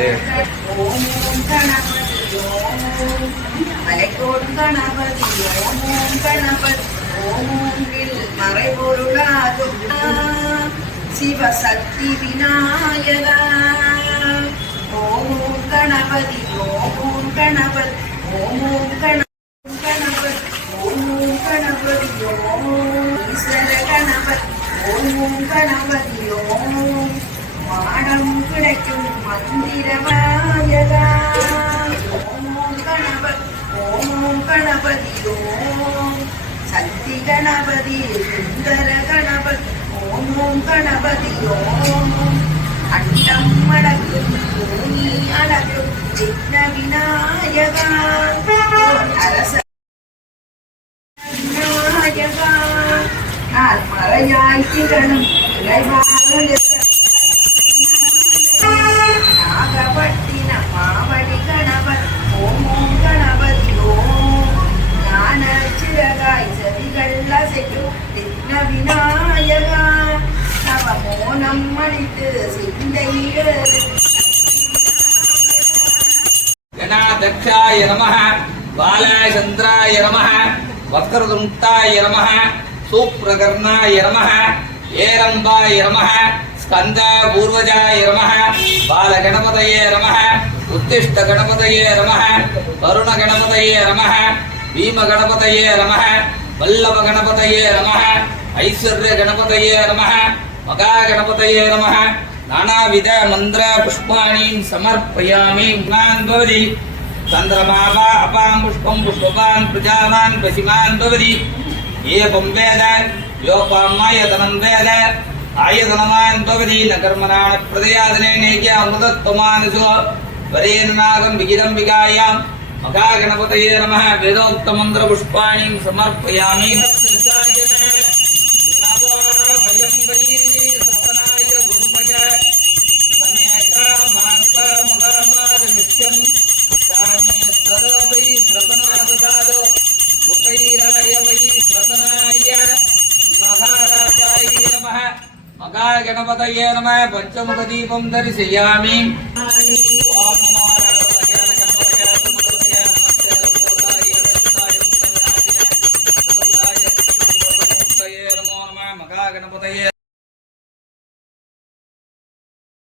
ஓம் கணபதி ஓம் மலைக்கோடும் கணபதி ஓம் கணபதி ஓம் மறைபொருளாகும் சிவசக்தி விநாயகா ஓம் கணபதி ஓம் கணபதி ஓம் கணபதி ஓம் கணபதி ஓம் ஈஸ்வர கணபதி ஓம் கணபதி ஓம் மாடம் கிடைக்கும் மந்திரமாயகா ஓம் கணபதி ஓம் கணபதி ஓம் சக்தி கணபதி சுந்தர கணபதி ஓம் கணபதி ஓம் அண்டம் அடக்கும் பூமி அடக்கும் விக்ன விநாயகா அரச விநாயகா மறையாய் திகழும் நாகப்பட்டினம் மாவடி கணபதி ஓம் கணபதி ஓம் ஞான சிறகாய் செவிகள் அசைக்கும் விக்ன விநாயகா நவ மோனம் அளித்து சிந்தைகள் கணாதக்ஷாய நமः பாலச்சந்திராய நமः வக்ரதுண்டாய நமः சூப்ரகர்ணாய நமः ஏரம்பாய நமः ஸ்கந்த பூர்வஜாய நமः பாலகணபதயே நமः உத்திஷ்ட கணபதயே நமः வருண கணபதயே நமः பீம கணபதயே நமः வல்லப கணபதயே நமः ஐஸ்வர்ய கணபதயே நமः மகா கணபதயே நமः நானாவித மந்திர புஷ்பாணீம் சமர்ப்பயாமி குணான் பவதி சந்திரமாபா அபாம் புஷ்பம் புஷ்பவான் பிரஜாவான் பசிமான் பவதி ஏவம் வேத யோபாமாயதனம் வேத ஆயதனவான் பவதி நகர்மராண பிரதயாதனே நேக்ய அமிர்தத்வமானுசோ வரேனாகம் விகிதம் விகாயாம் மகா கணபதயே நமः வேதோக்த மந்திர புஷ்பாணீம் சமர்ப்பயாமி மகா கணபதயே நமः பஞ்சமுக தீபம் தரிசயாமி.